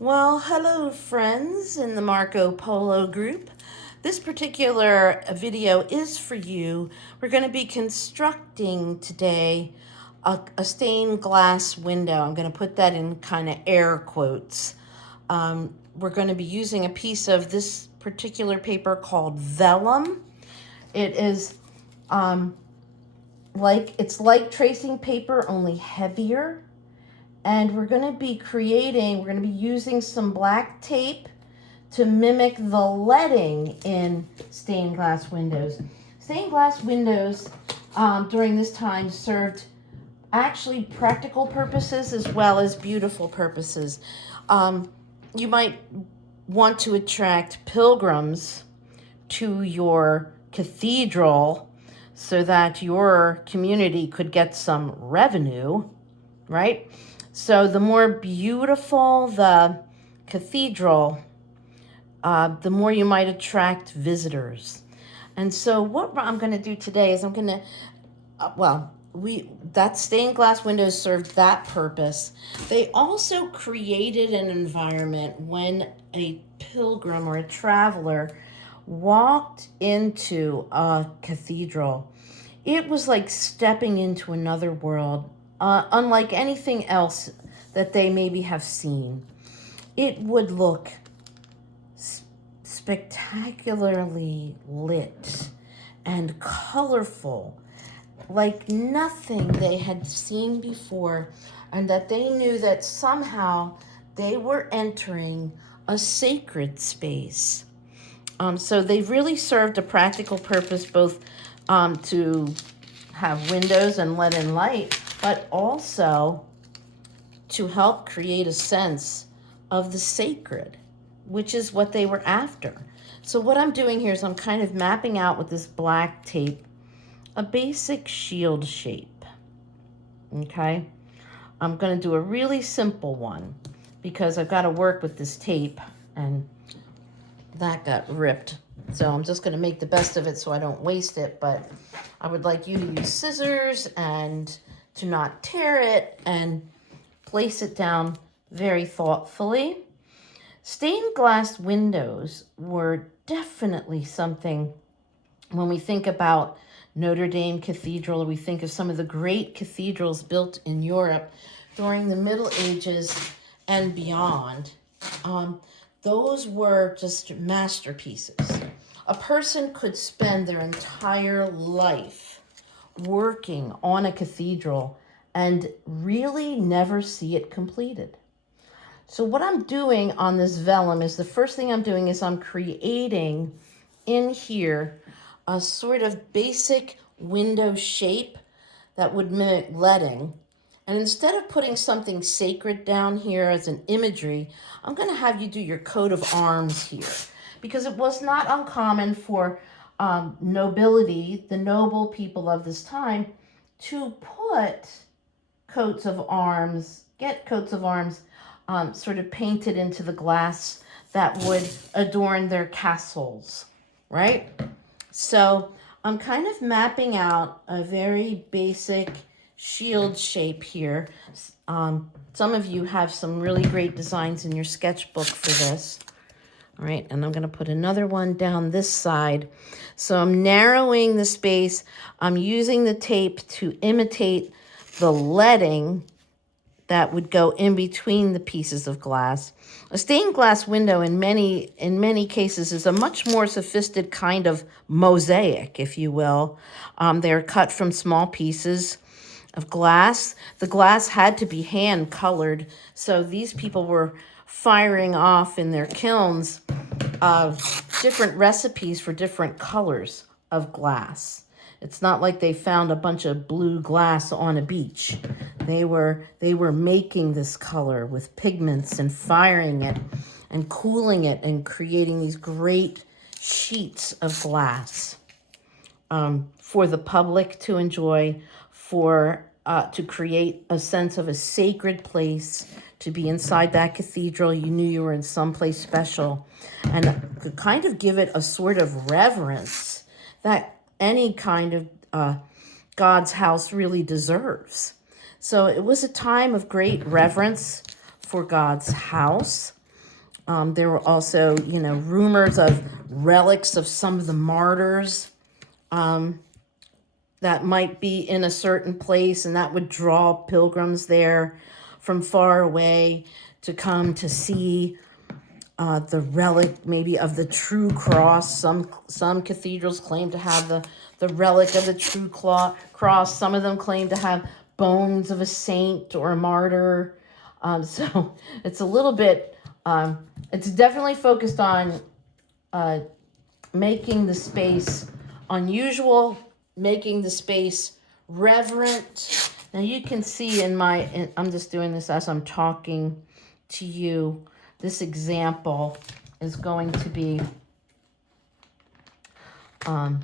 Well, hello friends in the Marco Polo group. This particular video is for you. We're going to be constructing today a stained glass window. I'm going to put that in kind of air quotes. We're going to be using a piece of this particular paper called Vellum. It is it's like tracing paper, only heavier. And we're going to be using some black tape to mimic the leading in stained glass windows. Stained glass windows during this time served actually practical purposes as well as beautiful purposes. You might want to attract pilgrims to your cathedral so that your community could get some revenue, right? So the more beautiful the cathedral, the more you might attract visitors. And so what I'm going to do today is I'm going to, that stained glass windows served that purpose. They also created an environment when a pilgrim or a traveler walked into a cathedral. It was like stepping into another world, unlike anything else that they maybe have seen. It would look spectacularly lit and colorful, like nothing they had seen before, and that they knew that somehow they were entering a sacred space. So they really served a practical purpose, both to have windows and let in light, but also to help create a sense of the sacred, which is what they were after. So what I'm doing here is I'm kind of mapping out with this black tape a basic shield shape, okay? I'm going to do a really simple one because I've got to work with this tape, and that got ripped. So I'm just going to make the best of it so I don't waste it, but I would like you to use scissors and to not tear it and place it down very thoughtfully. Stained glass windows were definitely something when we think about Notre Dame Cathedral, or we think of some of the great cathedrals built in Europe during the Middle Ages and beyond. Those were just masterpieces. A person could spend their entire life working on a cathedral and really never see it completed. So what I'm doing on this vellum is, the first thing I'm doing is I'm creating in here a sort of basic window shape that would mimic leading. And instead of putting something sacred down here as an imagery, I'm going to have you do your coat of arms here, because it was not uncommon for nobility, the noble people of this time, to put coats of arms, sort of painted into the glass that would adorn their castles, right? So I'm kind of mapping out a very basic shield shape here. Some of you have some really great designs in your sketchbook for this. All right, and I'm going to put another one down this side. So I'm narrowing the space. I'm using the tape to imitate the leading that would go in between the pieces of glass. A stained glass window in many cases is a much more sophisticated kind of mosaic, if you will. They're cut from small pieces of glass. The glass had to be hand colored, so these people were firing off in their kilns different recipes for different colors of glass. It's not like they found a bunch of blue glass on a beach. They were making this color with pigments and firing it and cooling it and creating these great sheets of glass for the public to enjoy, to create a sense of a sacred place, to be inside that cathedral. You knew you were in someplace special, and could kind of give it a sort of reverence that any kind of God's house really deserves. So it was a time of great reverence for God's house. There were also, rumors of relics of some of the martyrs that might be in a certain place, and that would draw pilgrims there from far away to come to see the relic maybe of the true cross. Some cathedrals claim to have the relic of the true cross. Some of them claim to have bones of a saint or a martyr. So it's a little bit, it's definitely focused on making the space unusual, making the space reverent. Now you can see I'm just doing this as I'm talking to you. This example is going to be, I'm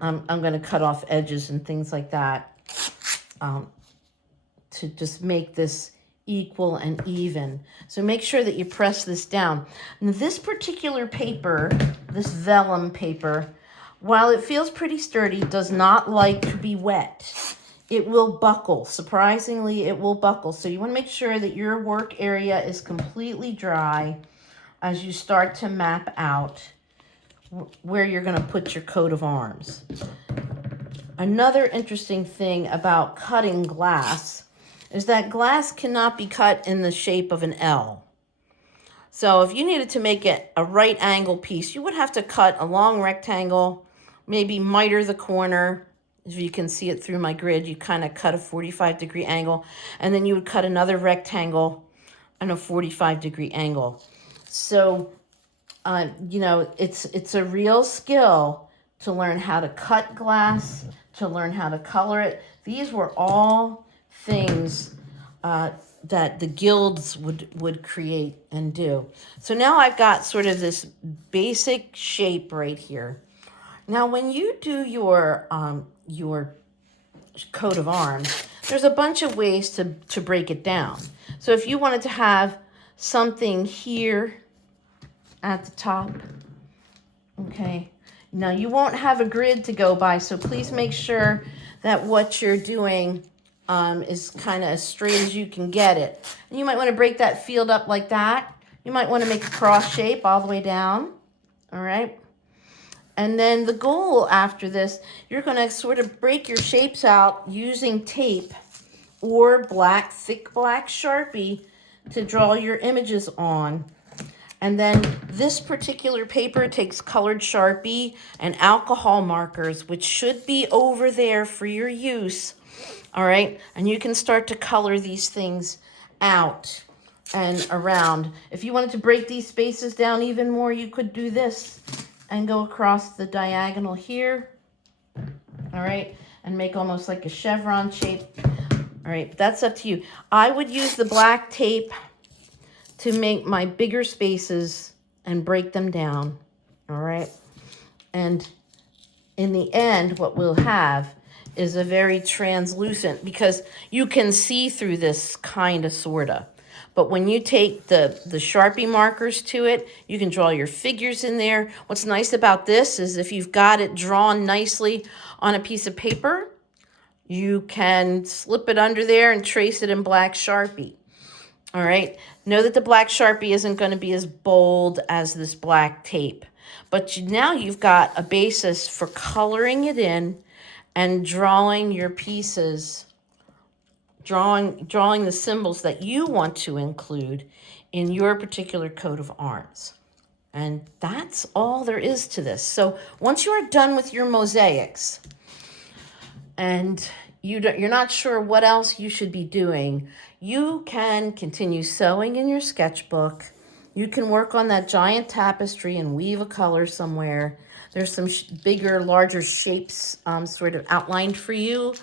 going to cut off edges and things like that to just make this equal and even. So make sure that you press this down. Now, this particular paper, this vellum paper, while it feels pretty sturdy, does not like to be wet. It will buckle. Surprisingly, it will buckle. So you want to make sure that your work area is completely dry as you start to map out where you're going to put your coat of arms. Another interesting thing about cutting glass is that glass cannot be cut in the shape of an L. So if you needed to make it a right angle piece, you would have to cut a long rectangle, maybe miter the corner. If you can see it through my grid, you kind of cut a 45-degree angle, and then you would cut another rectangle on a 45-degree angle. So, it's a real skill to learn how to cut glass, to learn how to color it. These were all things that the guilds would create and do. So now I've got sort of this basic shape right here. Now, when you do your coat of arms, there's a bunch of ways to break it down. So if you wanted to have something here at the top, okay, now you won't have a grid to go by, so please make sure that what you're doing is kind of as straight as you can get it. And you might want to break that field up like that. You might want to make a cross shape all the way down, all right? And then the goal after this, you're going to sort of break your shapes out using tape or thick black Sharpie to draw your images on. And then this particular paper takes colored Sharpie and alcohol markers, which should be over there for your use. All right. And you can start to color these things out and around. If you wanted to break these spaces down even more, you could do this and go across the diagonal here. All right. And make almost like a chevron shape. All right. That's up to you. I would use the black tape to make my bigger spaces and break them down. All right. And in the end, what we'll have is a very translucent, because you can see through this kind of, sorta. But when you take the Sharpie markers to it, you can draw your figures in there. What's nice about this is if you've got it drawn nicely on a piece of paper, you can slip it under there and trace it in black Sharpie. All right. Know that the black Sharpie isn't going to be as bold as this black tape. But now you've got a basis for coloring it in and drawing your pieces, drawing the symbols that you want to include in your particular coat of arms. And that's all there is to this. So once you are done with your mosaics and you're not sure what else you should be doing, you can continue sewing in your sketchbook. You can work on that giant tapestry and weave a color somewhere. There's some bigger, larger shapes sort of outlined for you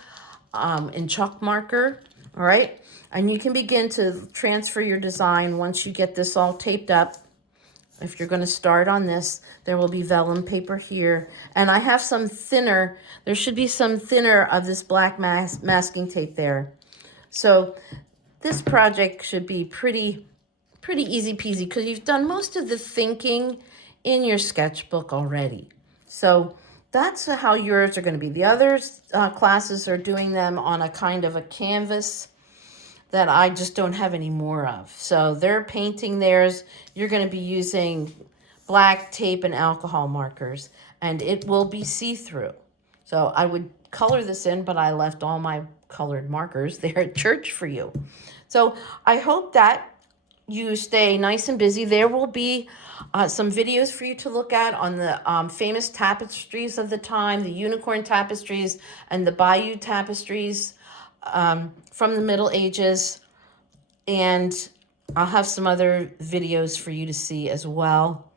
in chalk marker, all right? And you can begin to transfer your design once you get this all taped up. If you're going to start on this, there will be vellum paper here. And I have some thinner, there should be some thinner of this black masking tape there. So this project should be pretty easy peasy because you've done most of the thinking in your sketchbook already. So that's how yours are going to be. The other classes are doing them on a kind of a canvas. that I just don't have any more of. So they're painting theirs. You're going to be using black tape and alcohol markers, and it will be see-through. So I would color this in, but I left all my colored markers there at church for you. So I hope that you stay nice and busy. There will be some videos for you to look at on the famous tapestries of the time, the unicorn tapestries and the Bayeux tapestries from the Middle Ages. And I'll have some other videos for you to see as well.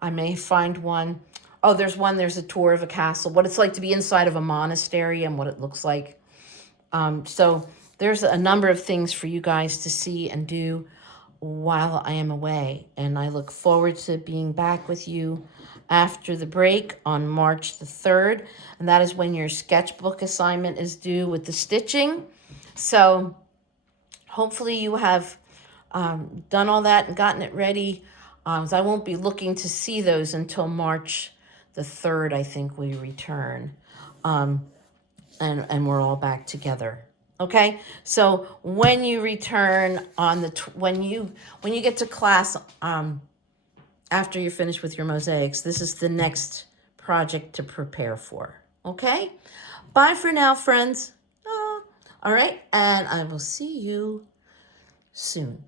I may find one. Oh, there's a tour of a castle, what it's like to be inside of a monastery and what it looks like. So there's a number of things for you guys to see and do while I am away. And I look forward to being back with you after the break on March the 3rd. And that is when your sketchbook assignment is due with the stitching. So hopefully you have done all that and gotten it ready. So I won't be looking to see those until March the 3rd, I think we return. And we're all back together. Okay, so when you return on the when you get to class after you're finished with your mosaics, this is the next project to prepare for. Okay, bye for now, friends. All right, and I will see you soon.